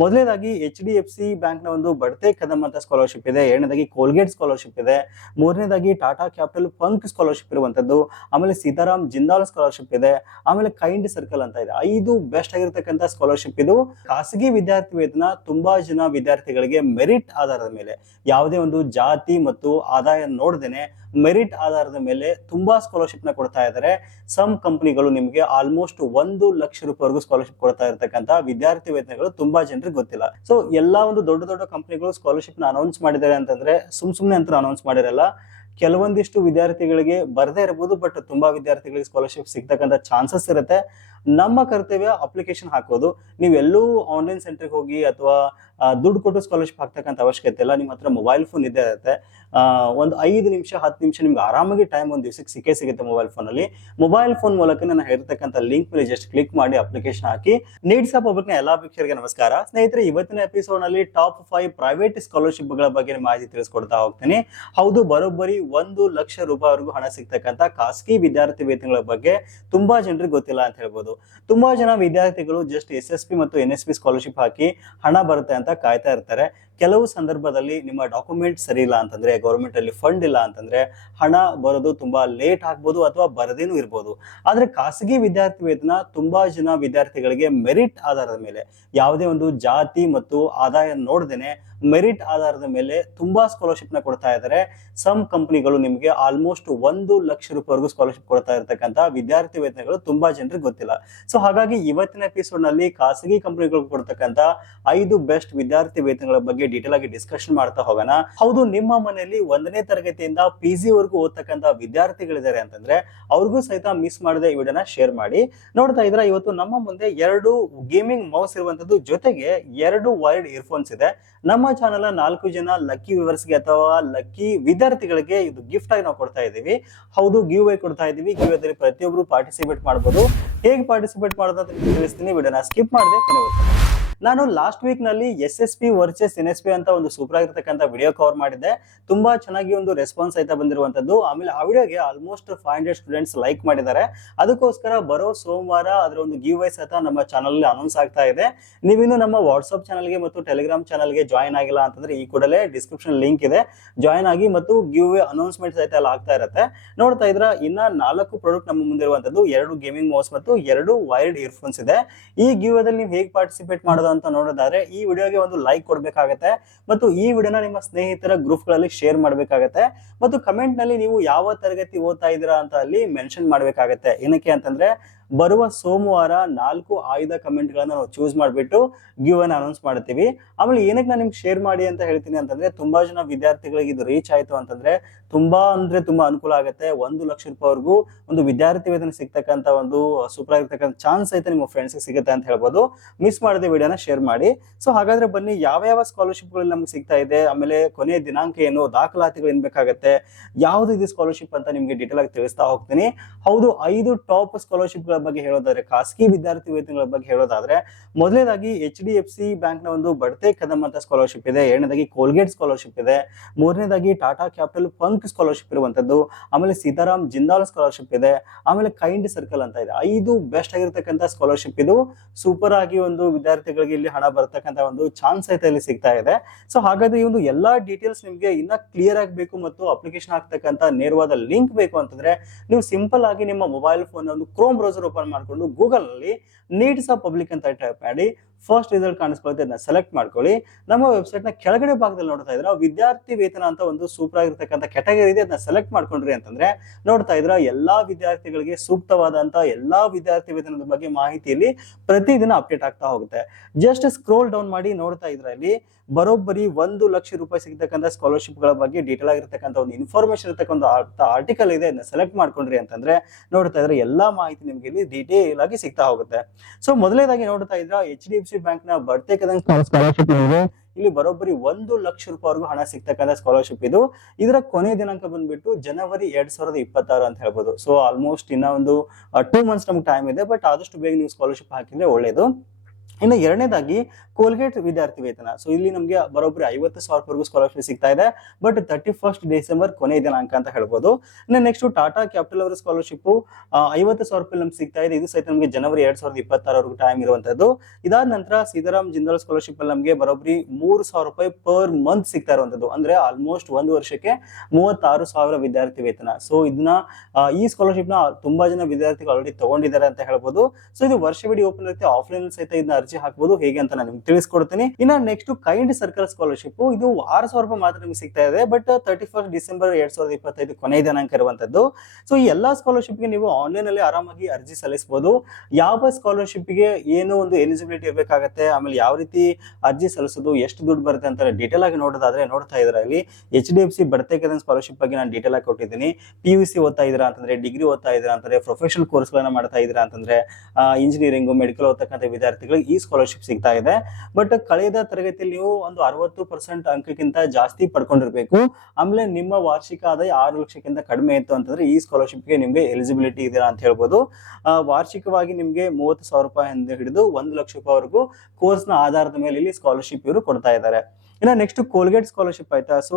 ಮೊದಲನೇದಾಗಿ HDFC bank ನ ಒಂದು ಬಡ್ತೆ ಕದಂ ಅಂತ ಸ್ಕಾಲರ್ಶಿಪ್ ಇದೆ. ಎರಡನೇದಾಗಿ ಕೋಲ್ಗೇಟ್ ಸ್ಕಾಲರ್ಶಿಪ್ ಇದೆ. ಮೂರನೇದಾಗಿ ಟಾಟಾ ಕ್ಯಾಪಿಟಲ್ ಪಂಕ್ ಸ್ಕಾಲರ್ಶಿಪ್ ಇರುವಂತದ್ದು. ಆಮೇಲೆ ಸೀತಾರಾಮ್ ಜಿಂದಾಲ್ ಸ್ಕಾಲರ್ಶಿಪ್ ಇದೆ. ಆಮೇಲೆ ಕೈಂಡ್ ಸರ್ಕಲ್ ಅಂತ ಇದೆ. 5 ಬೆಸ್ಟ್ ಆಗಿರ್ತಕ್ಕಂಥ ಸ್ಕಾಲರ್ಶಿಪ್ ಇದು. ಖಾಸಗಿ ವಿದ್ಯಾರ್ಥಿ ವೇತನ ತುಂಬಾ ಜನ ವಿದ್ಯಾರ್ಥಿಗಳಿಗೆ ಮೆರಿಟ್ ಆಧಾರದ ಮೇಲೆ, ಯಾವುದೇ ಒಂದು ಜಾತಿ ಮತ್ತು ಆದಾಯ ನೋಡದೇನೆ ಮೆರಿಟ್ ಆಧಾರದ ಮೇಲೆ ತುಂಬಾ ಸ್ಕಾಲರ್ಶಿಪ್ ನ ಕೊಡ್ತಾ ಇದ್ದಾರೆ. ಸಮ್ ಕಂಪನಿಗಳು ನಿಮಗೆ ಆಲ್ಮೋಸ್ಟ್ 1 ಲಕ್ಷ ರೂಪಾಯಿವರೆಗೂ ಸ್ಕಾಲರ್ಶಿಪ್ ಕೊಡ್ತಾ ಇರತಕ್ಕಂತ ವಿದ್ಯಾರ್ಥಿ ವೇತನಗಳು ತುಂಬಾ ಜನರಿಗೆ ಗೊತ್ತಿಲ್ಲ. ಸೊ ಎಲ್ಲಾ ಒಂದು ದೊಡ್ಡ ದೊಡ್ಡ ಕಂಪನಿಗಳು ಸ್ಕಾಲರ್ಶಿಪ್ ನ ಅನೌನ್ಸ್ ಮಾಡಿದ್ದಾರೆ ಅಂತಂದ್ರೆ ಸುಮ್ನೆ ಅಂತ ಅನೌನ್ಸ್ ಮಾಡಿರಲ್ಲ. ಕೆಲವೊಂದಿಷ್ಟು ವಿದ್ಯಾರ್ಥಿಗಳಿಗೆ ಬರದೇ ಇರಬಹುದು, ಬಟ್ ತುಂಬಾ ವಿದ್ಯಾರ್ಥಿಗಳಿಗೆ ಸ್ಕಾಲರ್ಶಿಪ್ ಸಿಗ್ತಕ್ಕಂಥ ಚಾನ್ಸಸ್ ಇರುತ್ತೆ. ನಮ್ಮ ಕರ್ತವ್ಯ ಅಪ್ಲಿಕೇಶನ್ ಹಾಕೋದು. ನೀವೆಲ್ಲೂ ಆನ್ಲೈನ್ ಸೆಂಟರ್ಗೆ ಹೋಗಿ ಅಥವಾ ದುಡ್ಡು ಕೊಟ್ಟು ಸ್ಕಾಲರ್ಶಿಪ್ ಹಾಕ್ತಕ್ಕಂಥ ಅವಶ್ಯಕತೆ ಇಲ್ಲ. ನಿಮ್ಮ ಹತ್ರ ಮೊಬೈಲ್ ಫೋನ್ ಇದ್ದೇ ಇರುತ್ತೆ. ಒಂದು 5 ನಿಮಿಷ 10 ನಿಮಿಷ ನಿಮ್ಗೆ ಆರಾಮಾಗಿ ಟೈಮ್ ಒಂದು ದಿವಸಕ್ಕೆ ಸಿಗುತ್ತೆ ಮೊಬೈಲ್ ಫೋನ್ ಅಲ್ಲಿ. ಮೊಬೈಲ್ ಫೋನ್ ಮೂಲಕ ನಾನು ಹೇಳಿರ್ತಕ್ಕಂಥ ಲಿಂಕ್ ಮೇಲೆ ಜಸ್ಟ್ ಕ್ಲಿಕ್ ಮಾಡಿ application hockey. Needs of public ನ ಎಲ್ಲಾ ವೀಕ್ಷಕರಿಗೆ ನಮಸ್ಕಾರ. ಸ್ನೇಹಿತರೆ, ಇವತ್ತಿನ ಎಪಿಸೋಡ್ ನಲ್ಲಿ ಟಾಪ್ 5 ಪ್ರೈವೇಟ್ ಸ್ಕಾಲರ್ಶಿಪ್ ಗಳ ಬಗ್ಗೆ ಮಾಹಿತಿ ತಿಳಿಸ್ಕೊಡ್ತಾ ಹೋಗ್ತೀನಿ. ಹೌದು, ಬರೋಬ್ಬರಿ 1 ಲಕ್ಷ ರೂಪಾಯಿವರೆಗೂ ಹಣ ಸಿಗ್ತಕ್ಕಂಥ ಖಾಸಗಿ ವಿದ್ಯಾರ್ಥಿ ವೇತನಗಳ ಬಗ್ಗೆ ತುಂಬಾ ಜನರಿಗೆ ಗೊತ್ತಿಲ್ಲ ಅಂತ ಹೇಳ್ಬೋದು. ತುಂಬಾ ಜನ ವಿದ್ಯಾರ್ಥಿಗಳು ಜಸ್ಟ್ SSP ಮತ್ತು NSP ಸ್ಕಾಲರ್ಶಿಪ್ ಹಾಕಿ ಹಣ ಬರುತ್ತೆ ಅಂತ ಕಾಯ್ತಾ ಇರ್ತಾರೆ. ಕೆಲವು ಸಂದರ್ಭದಲ್ಲಿ ನಿಮ್ಮ ಡಾಕ್ಯುಮೆಂಟ್ ಸರಿ ಇಲ್ಲ ಅಂತಂದ್ರೆ, ಗೌರ್ಮೆಂಟ್ ಅಲ್ಲಿ ಫಂಡ್ ಇಲ್ಲ ಅಂತಂದ್ರೆ ಹಣ ಬರೋದು ತುಂಬಾ ಲೇಟ್ ಆಗ್ಬೋದು ಅಥವಾ ಬರದೇನೂ ಇರ್ಬೋದು. ಆದ್ರೆ ಖಾಸಗಿ ವಿದ್ಯಾರ್ಥಿ ವೇತನ ತುಂಬಾ ಜನ ವಿದ್ಯಾರ್ಥಿಗಳಿಗೆ ಮೆರಿಟ್ ಆಧಾರದ ಮೇಲೆ, ಯಾವುದೇ ಒಂದು ಜಾತಿ ಮತ್ತು ಆದಾಯ ನೋಡದೇನೆ ಮೆರಿಟ್ ಆಧಾರದ ಮೇಲೆ ತುಂಬಾ ಸ್ಕಾಲರ್ಶಿಪ್ ನ ಕೊಡ್ತಾ ಇದ್ದಾರೆ. ಸಮ್ ಕಂಪನಿಗಳು ನಿಮಗೆ ಆಲ್ಮೋಸ್ಟ್ 1 ಲಕ್ಷ ರೂಪಾಯಿವರೆಗೂ ಸ್ಕಾಲರ್ಶಿಪ್ ಕೊಡ್ತಾ ಇರತಕ್ಕಂತ ವಿದ್ಯಾರ್ಥಿ ವೇತನಗಳು ತುಂಬಾ ಜನರಿಗೆ ಗೊತ್ತಿಲ್ಲ. ಸೊ ಹಾಗಾಗಿ ಇವತ್ತಿನ ಎಪಿಸೋಡ್ ನಲ್ಲಿ ಖಾಸಗಿ ಕಂಪನಿಗಳು ಕೊಡ್ತಕ್ಕಂತ 5 ಬೆಸ್ಟ್ ವಿದ್ಯಾರ್ಥಿ ವೇತನಗಳ ಬಗ್ಗೆ ಡೀಟೇಲ್ ಆಗಿ ಡಿಸ್ಕಷನ್ ಮಾಡ್ತಾ ಹೋಗೋಣ. ಹೌದು, ನಿಮ್ಮ ಮನೆಯಲ್ಲಿ 1ನೇ ತರಗತಿಯಿಂದ PG ವರೆಗೂ ಓದ್ತಕ್ಕಂತ ವಿದ್ಯಾರ್ಥಿಗಳಿದ್ದಾರೆ ಅಂತಂದ್ರೆ ಅವ್ರಿಗೂ ಸಹಿತ ಮಿಸ್ ಮಾಡದೆ ಈ ವಿಡಿಯೋನ ಶೇರ್ ಮಾಡಿ. ನೋಡ್ತಾ ಇದ್ರೆ ಇವತ್ತು ನಮ್ಮ ಮುಂದೆ 2 ಗೇಮಿಂಗ್ ಮೌಸ್ ಇರುವಂತದ್ದು, ಜೊತೆಗೆ 2 ವೈರ್ಡ್ ಇಯರ್ಫೋನ್ಸ್ ಇದೆ. ನಮ್ಮ ಚಾನೆಲ್ 4 ಜನ ಲಕ್ಕಿ ವ್ಯೂವರ್ಸ್ಗೆ ಅಥವಾ ಲಕ್ಕಿ ವಿದ್ಯಾರ್ಥಿಗಳಿಗೆ ಇದು ಗಿಫ್ಟ್ ಆಗಿ ನಾವು ಕೊಡ್ತಾ ಇದ್ದೀವಿ. ಹೌದು, ಗಿವ್ ಅವೇ ಕೊಡ್ತಾ ಇದ್ದೀವಿ. ಗಿವ್ ಅವೇ ಪ್ರತಿಯೊಬ್ಬರು ಪಾರ್ಟಿಸಿಪೇಟ್ ಮಾಡಬಹುದು. ಹೇಗೆ ಪಾರ್ಟಿಸಿಪೇಟ್ ಮಾಡೋದು ಅಂತ ತಿಳಿಸ್ತೀನಿ. ವಿಡಿಯೋನ ಸ್ಕಿಪ್ ಮಾಡದೆ ಕೊನೆವರೆಗೂ. ನಾನು ಲಾಸ್ಟ್ ವೀಕ್ ನಲ್ಲಿ SSP ವರ್ಸಸ್ NSP ಅಂತ ಒಂದು ಸೂಪರ್ ಆಗಿರ್ತಕ್ಕಂಥ ವಿಡಿಯೋ ಕವರ್ ಮಾಡಿದ್ದೆ. ತುಂಬಾ ಚೆನ್ನಾಗಿ ಒಂದು ರೆಸ್ಪಾನ್ಸ್ ಆಯ್ತಾ ಬಂದಿರುವಂತದ್ದು. ಆಮೇಲೆ ಆ ವಿಡಿಯೋಗೆ ಆಲ್ಮೋಸ್ಟ್ 500 ಸ್ಟೂಡೆಂಟ್ಸ್ ಲೈಕ್ ಮಾಡಿದ್ದಾರೆ. ಅದಕ್ಕೋಸ್ಕರ ಬರೋ ಸೋಮವಾರ ಅದರ ಒಂದು ಗಿವ್ ಅವೇ ಸಹಿತ ನಮ್ಮ ಚಾನಲ್ ಅನೌನ್ಸ್ ಆಗ್ತಾ ಇದೆ. ನೀವಿನ್ನು ನಮ್ಮ ವಾಟ್ಸ್ಆಪ್ ಚಾನಲ್ಗೆ ಮತ್ತು ಟೆಲಿಗ್ರಾಮ್ ಚಾನಲ್ಗೆ ಜಾಯಿನ್ ಆಗಿಲ್ಲ ಅಂತಂದ್ರೆ ಈ ಕೂಡಲೇ ಡಿಸ್ಕ್ರಿಪ್ಷನ್ ಲಿಂಕ್ ಇದೆ, ಜಾಯಿನ್ ಆಗಿ. ಮತ್ತು ಗಿವ್ ಅವೇ ಅನೌನ್ಸ್ಮೆಂಟ್ ಸಹಿತ ಎಲ್ಲ ಆಗ್ತಾ ಇರುತ್ತೆ. ನೋಡ್ತಾ ಇದ್ರ ಇನ್ನ 4 ಪ್ರಾಡಕ್ಟ್ ನಮ್ಮ ಮುಂದೆ ಇರುವಂತದ್ದು, 2 ಗೇಮಿಂಗ್ ಮೌಸ್ ಮತ್ತು 2 ವೈರ್ಡ್ ಇಯರ್ಫೋನ್ಸ್ ಇದೆ. ಈ ಗಿವ್ ಅದಲ್ಲಿ ನೀವು ಹೇಗೆ ಪಾರ್ಟಿಸಿಪೇಟ್ ಮಾಡೋದು ಅಂತ ನೋಡೋದಾದ್ರೆ ಈ ವಿಡಿಯೋಗೆ ಒಂದು ಲೈಕ್ ಕೊಡ್ಬೇಕಾಗತ್ತೆ ಮತ್ತು ಈ ವಿಡಿಯೋನ ನಿಮ್ಮ ಸ್ನೇಹಿತರ ಗ್ರೂಪ್ ಗಳಲ್ಲಿ ಶೇರ್ ಮಾಡ್ಬೇಕಾಗತ್ತೆ. ಮತ್ತು ಕಮೆಂಟ್ ನಲ್ಲಿ ನೀವು ಯಾವ ತರಗತಿ ಓದ್ತಾ ಇದ್ದೀರಾ ಅಂತ ಅಲ್ಲಿ ಮೆನ್ಷನ್ ಮಾಡ್ಬೇಕಾಗತ್ತೆ. ಏನಕ್ಕೆ ಅಂತಂದ್ರೆ ಬರುವ ಸೋಮವಾರ 4 ಆಯ್ದ ಕಮೆಂಟ್ ಗಳನ್ನ ನಾವು ಚೂಸ್ ಮಾಡಿಬಿಟ್ಟು ಗಿವ್ ಅನ್ನು ಅನೌನ್ಸ್ ಮಾಡ್ತೀವಿ. ಆಮೇಲೆ ಏನಕ್ಕೆ ನಾನು ನಿಮ್ಗೆ ಶೇರ್ ಮಾಡಿ ಅಂತ ಹೇಳ್ತೀನಿ ಅಂತಂದ್ರೆ, ತುಂಬಾ ಜನ ವಿದ್ಯಾರ್ಥಿಗಳಿಗೆ ಇದು ರೀಚ್ ಆಯ್ತು ಅಂತಂದ್ರೆ ತುಂಬಾ ಅನುಕೂಲ ಆಗುತ್ತೆ. 1 ಲಕ್ಷ ರೂಪಾಯಿವರೆಗೂ ಒಂದು ವಿದ್ಯಾರ್ಥಿ ವೇತನ ಸಿಗ್ತಕ್ಕಂತ ಒಂದು ಸೂಪರ್ ಆಗಿರ್ತಕ್ಕಂಥ ಚಾನ್ಸ್ ಐತೆ ನಿಮ್ಮ ಫ್ರೆಂಡ್ಸ್ ಸಿಗುತ್ತೆ ಅಂತ ಹೇಳ್ಬೋದು. ಮಿಸ್ ಮಾಡದೆ ವಿಡಿಯೋನ ಶೇರ್ ಮಾಡಿ. ಸೊ ಹಾಗಾದ್ರೆ ಬನ್ನಿ, ಯಾವ ಸ್ಕಾಲರ್ಶಿಪ್ ಗಳು ನಮ್ಗೆ ಸಿಗ್ತಾ ಇದೆ, ಆಮೇಲೆ ಕೊನೆಯ ದಿನಾಂಕ ಏನು, ದಾಖಲಾತಿಗಳು ಏನ್ ಬೇಕಾಗತ್ತೆ, ಯಾವ್ದು ಇದು ಸ್ಕಾಲರ್ಶಿಪ್ ಅಂತ ನಿಮ್ಗೆ ಡೀಟೇಲ್ ಆಗಿ ತಿಳಿಸ್ತಾ ಹೋಗ್ತೀನಿ. ಹೌದು, 5 ಟಾಪ್ ಸ್ಕಾಲರ್ಶಿಪ್ ಬಗ್ಗೆ ಹೇಳೋದಾದ್ರೆ, ಖಾಸಗಿ ವಿದ್ಯಾರ್ಥಿ ವೇತನಗಳ ಬಗ್ಗೆ ಹೇಳೋದಾದ್ರೆ, ಮೊದಲನೇದಾಗಿ HDFC ಬ್ಯಾಂಕ್ ನ ಒಂದು ಬಡ್ತೆ ಕದಂ ಅಂತ ಸ್ಕಾಲರ್ಶಿಪ್ ಇದೆ. ಎರಡನೇದಾಗಿ ಕೋಲ್ಗೇಟ್ ಸ್ಕಾಲರ್ಶಿಪ್ ಇದೆ. ಮೂರನೇದಾಗಿ ಟಾಟಾ ಕ್ಯಾಪಿಟಲ್ ಪಂಕ್ ಸ್ಕಾಲರ್ಶಿಪ್ ಇರುವಂತದ್ದು. ಆಮೇಲೆ ಸೀತಾರಾಮ್ ಜಿಂದಾಲ್ ಸ್ಕಾಲರ್ಶಿಪ್ ಇದೆ. ಆಮೇಲೆ ಕೈಂಡ್ ಸರ್ಕಲ್ ಅಂತ ಇದೆ. 5 ಬೆಸ್ಟ್ ಆಗಿರ್ತಕ್ಕಂಥ ಸ್ಕಾಲರ್ಶಿಪ್ ಇದು. ಸೂಪರ್ ಆಗಿ ಒಂದು ವಿದ್ಯಾರ್ಥಿಗಳಿಗೆ ಇಲ್ಲಿ ಹಣ ಬರ್ತಕ್ಕಂಥ ಒಂದು ಚಾನ್ಸ್ ಐತೆ ಇಲ್ಲಿ ಸಿಗ್ತಾ ಇದೆ. ಸೊ ಹಾಗಾದ್ರೆ ಈ ಒಂದು ಎಲ್ಲಾ ಡೀಟೇಲ್ಸ್ ನಿಮ್ಗೆ ಇನ್ನ ಕ್ಲಿಯರ್ ಆಗಬೇಕು ಮತ್ತು ಅಪ್ಲಿಕೇಶನ್ ಹಾಕ್ತಕ್ಕಂಥ ನೇರವಾದ ಲಿಂಕ್ ಬೇಕು ಅಂತಂದ್ರೆ ನೀವು ಸಿಂಪಲ್ ಆಗಿ ನಿಮ್ಮ ಮೊಬೈಲ್ ಫೋನ್ ಒಂದು ಕ್ರೋಮ್ ಬ್ರೌಸರ್ ಓಪನ್ ಮಾಡ್ಕೊಂಡು ಗೂಗಲ್ ನಲ್ಲಿ ನೀಡ್ಸ್ ಆಫ್ ಪಬ್ಲಿಕ್ ಅಂತ ಟೈಪ್ ಮಾಡಿ ಫಸ್ಟ್ ರಿಸಲ್ಟ್ ಕಾಣಿಸ್ಕೊಳ್ಳುತ್ತೆ, ಅದನ್ನ ಸೆಲೆಕ್ಟ್ ಮಾಡ್ಕೊಳ್ಳಿ. ನಮ್ಮ ವೆಬ್ಸೈಟ್ ನ ಕೆಳಗಡೆ ಭಾಗದಲ್ಲಿ ನೋಡ್ತಾ ಇದ್ರ ವಿದ್ಯಾರ್ಥಿ ವೇತನ ಅಂತ ಒಂದು ಸೂಪರ್ ಆಗಿರ್ತಕ್ಕಂಥ ಕ್ಯಾಟಗರಿ ಇದೆ. ಅದನ್ನ ಸೆಲೆಕ್ಟ್ ಮಾಡ್ಕೊಂಡ್ರಿ ಅಂತಂದ್ರೆ ನೋಡ್ತಾ ಇದ್ರ ಎಲ್ಲಾ ವಿದ್ಯಾರ್ಥಿಗಳಿಗೆ ಸೂಕ್ತವಾದಂತ ಎಲ್ಲಾ ವಿದ್ಯಾರ್ಥಿ ವೇತನದ ಬಗ್ಗೆ ಮಾಹಿತಿಯಲ್ಲಿ ಪ್ರತಿದಿನ ಅಪ್ಡೇಟ್ ಆಗ್ತಾ ಹೋಗುತ್ತೆ. ಜಸ್ಟ್ ಸ್ಕ್ರೋಲ್ ಡೌನ್ ಮಾಡಿ ನೋಡ್ತಾ ಇದ್ರ ಇಲ್ಲಿ ಬರೋಬ್ಬರಿ 1 ಲಕ್ಷ ರೂಪಾಯಿ ಸಿಗ್ತಕ್ಕಂಥ ಸ್ಕಾಲರ್ಶಿಪ್ ಗಳ ಬಗ್ಗೆ ಡೀಟೇಲ್ ಆಗಿರ್ತಕ್ಕಂಥ ಒಂದು ಇನ್ಫಾರ್ಮೇಶನ್ ಇರ್ತಕ್ಕಂಥ ಆರ್ಟಿಕಲ್ ಇದೆ. ಅದನ್ನ ಸೆಲೆಕ್ಟ್ ಮಾಡ್ಕೊಂಡ್ರಿ ಅಂತಂದ್ರೆ ನೋಡ್ತಾ ಇದ್ರೆ ಎಲ್ಲಾ ಮಾಹಿತಿ ನಿಮ್ಗೆ ಇಲ್ಲಿ ಡೀಟೇಲ್ ಆಗಿ ಸಿಗ್ತಾ ಹೋಗುತ್ತೆ. ಸೊ ಮೊದಲನೇದಾಗಿ ನೋಡ್ತಾ ಇದ್ರ HDFC ಬ್ಯಾಂಕ್ ನ ಬಡ್ತೆ ಕದಂ ಸ್ಕಾಲರ್ಶಿಪ್ ಇದೆ. ಇಲ್ಲಿ ಬರೋಬ್ಬರಿ 1 ಲಕ್ಷ ರೂಪಾಯಿವರೆಗೂ ಹಣ ಸಿಗ್ತಕ್ಕಂಥ ಸ್ಕಾಲರ್ಶಿಪ್ ಇದು. ಇದರ ಕೊನೆಯ ದಿನಾಂಕ ಬಂದ್ಬಿಟ್ಟು ಜನವರಿ 2026 ಅಂತ ಹೇಳ್ಬೋದು. ಸೊ ಆಲ್ಮೋಸ್ಟ್ ಇನ್ನ ಒಂದು 2 ಮಂತ್ಸ್ ನಮ್ಗೆ ಟೈಮ್ ಇದೆ. ಬಟ್ ಆದಷ್ಟು ಬೇಗ ನೀವು ಸ್ಕಾಲರ್ಶಿಪ್ ಹಾಕಿದ್ರೆ ಒಳ್ಳೇದು. ಇನ್ನು ಎರಡನೇದಾಗಿ ಕೋಲ್ಗೇಟ್ ವಿದ್ಯಾರ್ಥಿ ವೇತನ. ಸೊ ಇಲ್ಲಿ ನಮಗೆ ಬರೋಬ್ಬರಿ 50,000 ಸ್ಕಾಲರ್ಶಿಪ್ ಸಿಗ್ತಾ ಇದೆ. ಬಟ್ 31 ಡಿಸೆಂಬರ್ ಕೊನೆಯ ದಿನಾಂಕ ಅಂತ ಹೇಳ್ಬೋದು. ಇನ್ನು ನೆಕ್ಸ್ಟ್ ಟಾಟಾ ಕ್ಯಾಪಿಟಲ್ ಅವರ ಸ್ಕಾಲರ್ಶಿಪ್ 50,000 ನಮ್ಗೆ ಸಿಗ್ತಾ ಇದೆ. ಇದು ಸಹಿತ ನಮಗೆ ಜನವರಿ 2026 ಟೈಮ್ ಇರುವಂತದ್ದು. ಇದಾದ ನಂತರ ಸೀತಾರಾಮ್ ಜಿಂದಾಲ್ ಸ್ಕಾಲರ್ಶಿಪ್ ಅಲ್ಲಿ ನಮಗೆ ಬರೋಬ್ಬರಿ 3,000 ಪರ್ ಮಂತ್ ಸಿಗ್ತಾ ಇರುವಂತದ್ದು. ಅಂದ್ರೆ ಆಲ್ಮೋಸ್ಟ್ ಒಂದು ವರ್ಷಕ್ಕೆ 36,000 ವಿದ್ಯಾರ್ಥಿ ವೇತನ. ಸೊ ಇದನ್ನ ಈ ಸ್ಕಾಲರ್ಶಿಪ್ ನ ತುಂಬಾ ಜನ ವಿದ್ಯಾರ್ಥಿಗಳು ಆಲ್ರೆಡಿ ತಗೊಂಡಿದ್ದಾರೆ ಅಂತ ಹೇಳ್ಬೋದು. ಸೊ ಇದು ವರ್ಷವಿಡೀ ಓಪನ್ ಇರುತ್ತೆ. ಆಫ್ಲೈನ್ ಸಹಿತ ಇದನ್ನ ಅರ್ಜಿ ಹಾಕಬಹುದು. ಹೇಗೆ ಅಂತ ನಾನು ನಿಮ್ಗೆ ತಿಳಿಸ್ಕೊಡ್ತೀನಿ. ಇನ್ನ ನೆಕ್ಸ್ಟ್ ಕೈಂಡ್ ಸರ್ಕಲ್ ಸ್ಕಾಲರ್ಶಿಪ್ ಇದು 6,000 ರೂಪಾಯಿ ಮಾತ್ರ ನಿಮ್ಗೆ ಸಿಗ್ತಾ ಇದೆ. ಬಟ್ 31 ಡಿಸೆಂಬರ್ 2025 ಕೊನೆಯ ದಿನಾಂಕ ಇರುವಂತದ್ದು. ಸೊ ಈ ಎಲ್ಲಾ ಸ್ಕಾಲರ್ಶಿಪ್ ಗೆ ನೀವು ಆನ್ಲೈನ್ ಅಲ್ಲಿ ಆರಾಮಾಗಿ ಅರ್ಜಿ ಸಲ್ಲಿಸಬಹುದು. ಯಾವ ಸ್ಕಾಲರ್ಶಿಪ್ ಗೆ ಏನು ಒಂದು ಎಲಿಜಿಬಿಲಿಟಿ ಇರಬೇಕಾಗತ್ತೆ, ಆಮೇಲೆ ಯಾವ ರೀತಿ ಅರ್ಜಿ ಸಲ್ಲಿಸೋದು, ಎಷ್ಟು ದುಡ್ಡು ಬರುತ್ತೆ ಅಂತ ಡೀಟೇಲ್ ಆಗಿ ನೋಡೋದಾದ್ರೆ ನೋಡ್ತಾ ಇದ್ರೆ ಇಲ್ಲಿ HDFC ಬಡ್ತೆ ಕದನ್ ಸ್ಕಾಲರ್ಶಿಪ್ ಬಗ್ಗೆ ನಾನು ಡೀಟೇಲ್ ಆಗಿ ಕೊಟ್ಟಿದ್ದೀನಿ. PUC ಓದ್ತಾ ಇದ್ದೀರಾ ಅಂತಂದ್ರೆ, ಡಿಗ್ರಿ ಓದ್ತಾ ಇದ್ದೀರಾ ಅಂತಂದ್ರೆ, ಪ್ರೊಫೆಷನಲ್ ಕೋರ್ಸ್ ಗಳನ್ನ ಮಾಡ್ತಾ ಇದ್ದೀರಾ ಅಂತಂದ್ರೆ, ಇಂಜಿನಿಯರಿಂಗ್ ಮೆಡಿಕಲ್ ಓದ್ತಕ್ಕಂಥ ವಿದ್ಯಾರ್ಥಿಗಳಿಗೆ ಈ ಸ್ಕಾಲರ್ಶಿಪ್ ಸಿಗ್ತಾ ಇದೆ. ಬಟ್ ಕಳೆದ ತರಗತಿಯಲ್ಲಿ ನೀವು ಒಂದು 60% ಅಂಕಕ್ಕಿಂತ ಜಾಸ್ತಿ ಪಡ್ಕೊಂಡಿರ್ಬೇಕು. ಆಮೇಲೆ ನಿಮ್ಮ ವಾರ್ಷಿಕ ಆದಾಯ 6 ಲಕ್ಷಕ್ಕಿಂತ ಕಡಿಮೆ ಇತ್ತು ಅಂತಂದ್ರೆ ಈ ಸ್ಕಾಲರ್ಶಿಪ್ಗೆ ನಿಮ್ಗೆ ಎಲಿಜಿಬಿಲಿಟಿ ಇದೆ ಅಂತ ಹೇಳ್ಬೋದು. ವಾರ್ಷಿಕವಾಗಿ ನಿಮ್ಗೆ 30,000 ರೂಪಾಯಿ ಹಿಡಿದು 1 ಲಕ್ಷ ರೂಪಾಯಿವರೆಗೂ ಕೋರ್ಸ್ ನ ಆಧಾರದ ಮೇಲೆ ಇಲ್ಲಿ ಸ್ಕಾಲರ್ಶಿಪ್ ಇವರು ಕೊಡ್ತಾ ಇದ್ದಾರೆ. ಇನ್ನು ನೆಕ್ಸ್ಟ್ ಕೋಲ್ಗೇಟ್ ಸ್ಕಾಲರ್ಶಿಪ್ ಆಯ್ತಾ. ಸೊ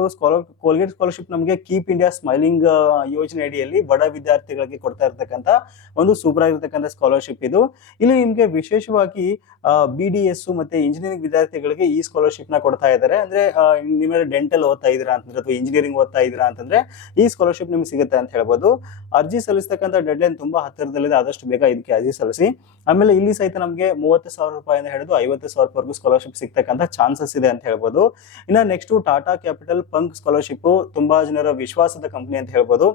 ಕೋಲ್ಗೇಟ್ ಸ್ಕಾಲರ್ಶಿಪ್ ನಮಗೆ ಕೀಪ್ ಇಂಡಿಯಾ ಸ್ಮೈಲಿಂಗ್ ಯೋಜನೆ ಅಡಿಯಲ್ಲಿ ಬಡ ವಿದ್ಯಾರ್ಥಿಗಳಿಗೆ ಕೊಡ್ತಾ ಇರ್ತಕ್ಕಂಥ ಒಂದು ಸೂಪರ್ ಆಗಿರ್ತಕ್ಕಂಥ ಸ್ಕಾಲರ್ಶಿಪ್ ಇದು. ಇಲ್ಲಿ ನಿಮ್ಗೆ ವಿಶೇಷವಾಗಿ BDS ಮತ್ತೆ ಇಂಜಿನಿಯರಿಂಗ್ ವಿದ್ಯಾರ್ಥಿಗಳಿಗೆ ಈ ಸ್ಕಾಲರ್ಶಿಪ್ ನ ಕೊಡ್ತಾ ಇದ್ದಾರೆ. ಅಂದ್ರೆ ನಿಮಗೆ ಡೆಂಟಲ್ ಓದ್ತಾ ಇದ್ದೀರಾ ಅಂತಂದ್ರೆ ಅಥವಾ ಇಂಜಿನಿಯರಿಂಗ್ ಓದ್ತಾ ಇದ್ದೀರಾ ಅಂತಂದ್ರೆ ಈ ಸ್ಕಾಲರ್ಶಿಪ್ ನಿಮ್ಗೆ ಸಿಗುತ್ತೆ ಅಂತ ಹೇಳ್ಬೋದು. ಅರ್ಜಿ ಸಲ್ಲಿಸ್ತಕ್ಕಂಥ ಡೆಡ್ಲೈನ್ ತುಂಬಾ ಹತ್ತಿರದಲ್ಲಿದೆ. ಆದಷ್ಟು ಬೇಗ ಇದಕ್ಕೆ ಅರ್ಜಿ ಸಲ್ಲಿಸಿ. ಆಮೇಲೆ ಇಲ್ಲಿ ಸಹಿತ ನಮಗೆ 30,000 ರೂಪಾಯಿಂದ ಹಿಡಿದು 50,000 ಸ್ಕಾಲರ್ಶಿಪ್ ಸಿಗ್ತಕ್ಕಂಥ ಚಾನ್ಸಸ್ ಇದೆ ಅಂತ ಹೇಳ್ಬೋದು. ಇನ್ನ ನೆಕ್ಸ್ಟ್ ಟಾಟಾ ಕ್ಯಾಪಿಟಲ್ ಪಂಕ್ ಸ್ಕಾಲರ್ಶಿಪ್ ತುಂಬಾ ಜನರ ವಿಶ್ವಾಸದ ಕಂಪನಿ ಅಂತ ಹೇಳ್ಬೋದು.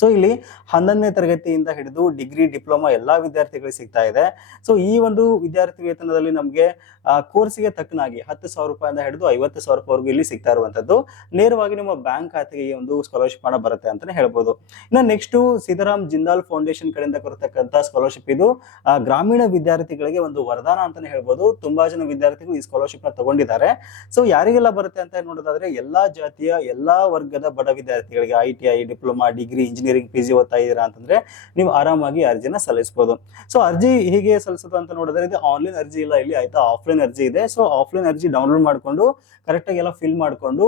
ಸೊ ಇಲ್ಲಿ 11ನೇ ತರಗತಿಯಿಂದ ಹಿಡಿದು ಡಿಗ್ರಿ ಡಿಪ್ಲೊಮಾ ಎಲ್ಲಾ ವಿದ್ಯಾರ್ಥಿಗಳಿಗೆ ಸಿಗ್ತಾ ಇದೆ. ಸೊ ಈ ಒಂದು ವಿದ್ಯಾರ್ಥಿ ವೇತನದಲ್ಲಿ ನಮಗೆ ಕೋರ್ಸ್ಗೆ ತಕ್ಕನಾಗಿ 10,000 ರೂಪಾಯಿಂದ ಹಿಡಿದು 50,000 ರೂಪಾಯಿವರೆಗೂ ಇಲ್ಲಿ ಸಿಗ್ತಾ ಇರುವಂತದ್ದು. ನೇರವಾಗಿ ನಿಮ್ಮ ಬ್ಯಾಂಕ್ ಖಾತೆಗೆ ಈ ಒಂದು ಸ್ಕಾಲರ್ಶಿಪ್ ಹಣ ಬರುತ್ತೆ ಅಂತಾನೆ ಹೇಳ್ಬೋದು. ಇನ್ನು ನೆಕ್ಸ್ಟ್ ಸೀತಾರಾಮ್ ಜಿಂದಾಲ್ ಫೌಂಡೇಶನ್ ಕಡೆಯಿಂದ ಬರತಕ್ಕಂತ ಸ್ಕಾಲರ್ಶಿಪ್ ಇದು ಗ್ರಾಮೀಣ ವಿದ್ಯಾರ್ಥಿಗಳಿಗೆ ಒಂದು ವರದಾನ ಅಂತಾನೆ ಹೇಳ್ಬೋದು. ತುಂಬಾ ಜನ ವಿದ್ಯಾರ್ಥಿಗಳು ಈ ಸ್ಕಾಲರ್ಶಿಪ್ ನ ತಗೊಂಡಿದ್ದಾರೆ. ಸೊ ಯಾರಿಗೆಲ್ಲ ಬರುತ್ತೆ ಅಂತ ನೋಡೋದಾದ್ರೆ ಎಲ್ಲಾ ಜಾತಿಯ ಎಲ್ಲಾ ವರ್ಗದ ಬಡ ವಿದ್ಯಾರ್ಥಿಗಳಿಗೆ ITI diploma degree engineering PG ಓದ್ತಾ ಇದ್ದೀರಾ ಅಂತಂದ್ರೆ ನೀವು ಆರಾಮಾಗಿ ಅರ್ಜಿನ ಸಲ್ಲಿಸಬಹುದು. ಸೊ ಅರ್ಜಿ ಹೇಗೆ ಸಲ್ಲಿಸೋದು ಅಂತ ನೋಡಿದ್ರೆ ಇದು ಆನ್ಲೈನ್ ಅರ್ಜಿ ಇಲ್ಲ ಇಲ್ಲಿ ಆಯ್ತಾ, ಆಫ್ಲೈನ್ ಅರ್ಜಿ ಇದೆ. ಸೊ ಆಫ್ಲೈನ್ ಅರ್ಜಿ ಡೌನ್ಲೋಡ್ ಮಾಡ್ಕೊಂಡು ಕರೆಕ್ಟ್ ಆಗಿ ಎಲ್ಲ ಫಿಲ್ ಮಾಡ್ಕೊಂಡು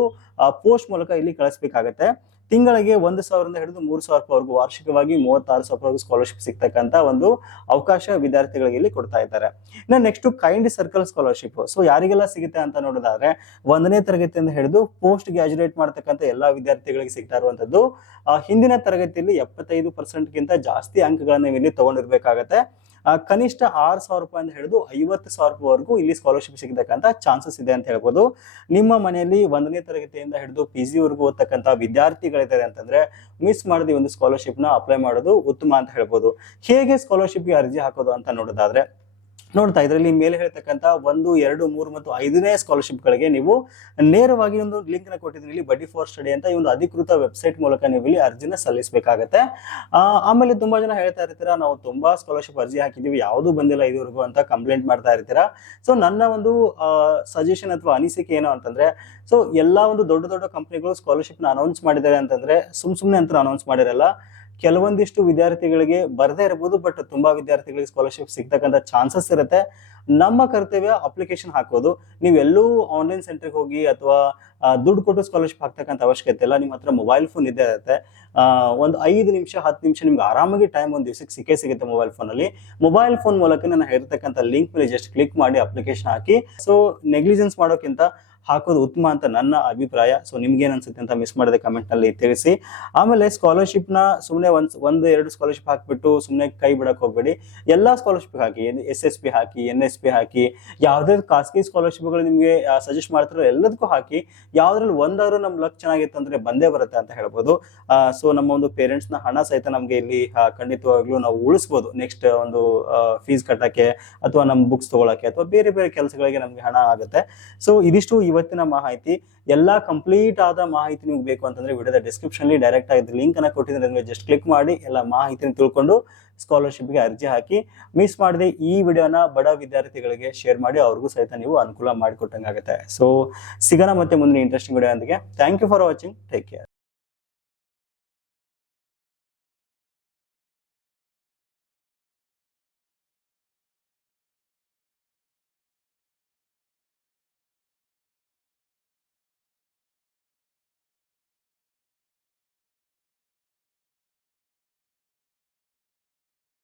ಪೋಸ್ಟ್ ಮೂಲಕ ಇಲ್ಲಿ ಕಳಿಸ್ಬೇಕಾಗತ್ತೆ. ತಿಂಗಳಿಗೆ 1,000ರಿಂದ ಹಿಡಿದು 3,000 ರೂಪಾಯಿವರೆಗೂ ವಾರ್ಷಿಕವಾಗಿ 36,000 ಸ್ಕಾಲರ್ಶಿಪ್ ಸಿಗ್ತಕ್ಕಂತ ಒಂದು ಅವಕಾಶ ವಿದ್ಯಾರ್ಥಿಗಳಿಗೆ ಇಲ್ಲಿ ಕೊಡ್ತಾ ಇದ್ದಾರೆ. ಇನ್ನು next kind circle scholarship. So ಯಾರಿಗೆಲ್ಲ ಸಿಗುತ್ತೆ ಅಂತ ನೋಡೋದಾದ್ರೆ 1ನೇ ತರಗತಿಯಿಂದ ಹಿಡಿದು ಪೋಸ್ಟ್ ಗ್ರಾಜುಯೇಟ್ ಮಾಡ್ತಕ್ಕಂಥ ಎಲ್ಲಾ ವಿದ್ಯಾರ್ಥಿಗಳಿಗೆ ಸಿಗ್ತಾ ಇರುವಂತದ್ದು. ಹಿಂದಿನ ತರಗತಿಯಲ್ಲಿ 75%ಗಿಂತ ಜಾಸ್ತಿ ಅಂಕಗಳನ್ನ ಇಲ್ಲಿ ತಗೊಂಡಿರ್ಬೇಕಾಗತ್ತೆ. ಕನಿಷ್ಠ 6,000 ರೂಪಾಯಿಂದ ಹಿಡಿದು 50,000 ರೂಪಾಯಿವರೆಗೂ ಇಲ್ಲಿ ಸ್ಕಾಲರ್ಶಿಪ್ ಸಿಗತಕ್ಕಂತ ಚಾನ್ಸಸ್ ಇದೆ ಅಂತ ಹೇಳ್ಬೋದು. ನಿಮ್ಮ ಮನೆಯಲ್ಲಿ 1ನೇ ತರಗತಿಯಿಂದ ಹಿಡಿದು PG ವರೆಗೂ ಓದ್ತಕ್ಕಂಥ ವಿದ್ಯಾರ್ಥಿಗಳಿದ್ದಾರೆ ಅಂತಂದ್ರೆ ಮಿಸ್ ಮಾಡದೆ ಒಂದು ಸ್ಕಾಲರ್ಶಿಪ್ ನ ಅಪ್ಲೈ ಮಾಡೋದು ಉತ್ತಮ ಅಂತ ಹೇಳ್ಬೋದು. ಹೇಗೆ ಸ್ಕಾಲರ್ಶಿಪ್ಗೆ ಅರ್ಜಿ ಹಾಕೋದು ಅಂತ ನೋಡೋದಾದ್ರೆ ನೋಡ್ತಾ ಇದ್ರಲ್ಲಿ ಮೇಲೆ ಹೇಳ್ತಕ್ಕಂಥ 1, 2, 3 ಮತ್ತು 5ನೇ ಸ್ಕಾಲರ್ಶಿಪ್ ಗಳಿಗೆ ನೀವು ನೇರವಾಗಿ ಒಂದು ಲಿಂಕ್ ನ ಕೊಟ್ಟಿದ್ದೀನಿ ಇಲ್ಲಿ ಬಡ್ಡಿ ಫಾರ್ ಸ್ಟಡಿ ಅಂತ ಈ ಒಂದು ಅಧಿಕೃತ ವೆಬ್ಸೈಟ್ ಮೂಲಕ ನೀವು ಇಲ್ಲಿ ಅರ್ಜಿನ ಸಲ್ಲಿಸಬೇಕಾಗತ್ತೆ. ಆಮೇಲೆ ತುಂಬಾ ಜನ ಹೇಳ್ತಾ ಇರ್ತೀರಾ ನಾವು ತುಂಬಾ ಸ್ಕಾಲರ್ಶಿಪ್ ಅರ್ಜಿ ಹಾಕಿದೀವಿ ಯಾವ್ದು ಬಂದಿಲ್ಲ ಇದುವರೆಗೂ ಅಂತ ಕಂಪ್ಲೇಂಟ್ ಮಾಡ್ತಾ ಇರ್ತೀರಾ. ಸೊ ನನ್ನ ಒಂದು ಸಜೆಷನ್ ಅಥವಾ ಅನಿಸಿಕೆ ಏನು ಅಂತಂದ್ರೆ ಸೊ ಎಲ್ಲಾ ಒಂದು ದೊಡ್ಡ ದೊಡ್ಡ ಕಂಪನಿಗಳು ಸ್ಕಾಲರ್ಶಿಪ್ ನ ಅನೌನ್ಸ್ ಮಾಡಿದ್ದಾರೆ ಅಂತಂದ್ರೆ ಸುಮ್ನೆ ಅಂತ ಅನೌನ್ಸ್ ಮಾಡಿರಲ್ಲ. ಕೆಲವೊಂದಿಷ್ಟು ವಿದ್ಯಾರ್ಥಿಗಳಿಗೆ ಬರದೇ ಇರಬಹುದು, ಬಟ್ ತುಂಬಾ ವಿದ್ಯಾರ್ಥಿಗಳಿಗೆ ಸ್ಕಾಲರ್ಶಿಪ್ ಸಿಗ್ತಕ್ಕಂಥ ಚಾನ್ಸಸ್ ಇರುತ್ತೆ. ನಮ್ಮ ಕರ್ತವ್ಯ ಅಪ್ಲಿಕೇಶನ್ ಹಾಕೋದು. ನೀವೆಲ್ಲೂ ಆನ್ಲೈನ್ ಸೆಂಟರ್ಗೆ ಹೋಗಿ ಅಥವಾ ದುಡ್ಡು ಕೊಟ್ಟು ಸ್ಕಾಲರ್ಶಿಪ್ ಹಾಕ್ತಕ್ಕಂಥ ಅವಶ್ಯಕತೆ ಇಲ್ಲ. ನಿಮ್ಮ ಹತ್ರ ಮೊಬೈಲ್ ಫೋನ್ ಇದ್ದೇ ಇರುತ್ತೆ. ಒಂದು 5 ನಿಮಿಷ 10 ನಿಮಿಷ ನಿಮ್ಗೆ ಆರಾಮಾಗಿ ಟೈಮ್ ಒಂದು ದಿವಸಕ್ಕೆ ಸಿಗುತ್ತೆ ಮೊಬೈಲ್ ಫೋನ್ ಅಲ್ಲಿ. ಮೊಬೈಲ್ ಫೋನ್ ಮೂಲಕ ನಾನು ಹೇಳಿರ್ತಕ್ಕಂಥ ಲಿಂಕ್ ಮೇಲೆ ಜಸ್ಟ್ ಕ್ಲಿಕ್ ಮಾಡಿ ಅಪ್ಲಿಕೇಶನ್ ಹಾಕಿ. ಸೊ ನೆಗ್ಲಿಜೆನ್ಸ್ ಮಾಡೋಕ್ಕಿಂತ ಹಾಕೋದು ಉತ್ತಮ ಅಂತ ನನ್ನ ಅಭಿಪ್ರಾಯ. ಸೊ ನಿಮ್ಗೆ ಏನ್ ಅನ್ಸುತ್ತೆ ಅಂತ ಮಿಸ್ ಮಾಡದೆ ಕಮೆಂಟ್ ನಲ್ಲಿ ತಿಳಿಸಿ. ಆಮೇಲೆ ಸ್ಕಾಲರ್ಶಿಪ್ ನ ಸುಮ್ನೆ ಒಂದು 2 ಸ್ಕಾಲರ್ಶಿಪ್ ಹಾಕ್ಬಿಟ್ಟು ಸುಮ್ನೆ ಕೈ ಬಿಡಕ್ ಹೋಗ್ಬೇಡಿ. ಎಲ್ಲಾ ಸ್ಕಾಲರ್ಶಿಪ್ ಹಾಕಿ, SSP ಹಾಕಿ, NSP ಹಾಕಿ, ಯಾವ್ದೇ ಖಾಸಗಿ ಸ್ಕಾಲರ್ಶಿಪ್ ಗಳು ನಿಮ್ಗೆ ಸಜೆಸ್ಟ್ ಮಾಡ್ತಾರೋ ಎಲ್ಲದಕ್ಕೂ ಹಾಕಿ. ಯಾವ್ದ್ರಲ್ಲಿ ಒಂದಾದ್ರೂ ನಮ್ ಲಕ್ ಚೆನ್ನಾಗಿತ್ತು ಅಂದ್ರೆ ಬಂದೇ ಬರುತ್ತೆ ಅಂತ ಹೇಳ್ಬೋದು. ಸೊ ನಮ್ಮ ಒಂದು ಪೇರೆಂಟ್ಸ್ ನ ಹಣ ಸಹಿತ ನಮ್ಗೆ ಇಲ್ಲಿ ಖಂಡಿತವಾಗ್ಲೂ ನಾವು ಉಳಿಸಬಹುದು. ನೆಕ್ಸ್ಟ್ ಒಂದು ಫೀಸ್ ಕಟ್ಟಕ್ಕೆ ಅಥವಾ ನಮ್ ಬುಕ್ಸ್ ತಗೊಳಕ್ಕೆ ಅಥವಾ ಬೇರೆ ಬೇರೆ ಕೆಲಸಗಳಿಗೆ ನಮ್ಗೆ ಹಣ ಆಗುತ್ತೆ. ಸೊ ಇದಿಷ್ಟು ಇವತ್ತಿನ ಮಾಹಿತಿ. ಎಲ್ಲಾ ಕಂಪ್ಲೀಟ್ ಆದ ಮಾಹಿತಿ ನಿಮ್ಗೆ ಬೇಕು ಅಂತಂದ್ರೆ ವಿಡಿಯೋದ ಡಿಸ್ಕ್ರಿಪ್ಷನ್ ಅಲ್ಲಿ ಡೈರೆಕ್ಟ್ ಆಗಿ ಲಿಂಕ್ ಅನ್ನ ಕೊಟ್ಟಿದ್ರೆ ಜಸ್ಟ್ ಕ್ಲಿಕ್ ಮಾಡಿ ಎಲ್ಲ ಮಾಹಿತಿನ ತಿಳ್ಕೊಂಡು ಸ್ಕಾಲರ್ಶಿಪ್ಗೆ ಅರ್ಜಿ ಹಾಕಿ. ಮಿಸ್ ಮಾಡದೆ ಈ ವಿಡಿಯೋನ ಬಡ ವಿದ್ಯಾರ್ಥಿಗಳಿಗೆ ಶೇರ್ ಮಾಡಿ, ಅವ್ರಿಗೂ ಸಹಿತ ನೀವು ಅನುಕೂಲ ಮಾಡಿಕೊಟ್ಟಂಗಾಗುತ್ತೆ. ಸೊ ಸಿಗೋಣ ಮತ್ತೆ ಮುಂದಿನ ಇಂಟ್ರೆಸ್ಟಿಂಗ್ ವಿಡಿಯೋ ಒಂದಿಗೆ. Thank you for watching. Take care.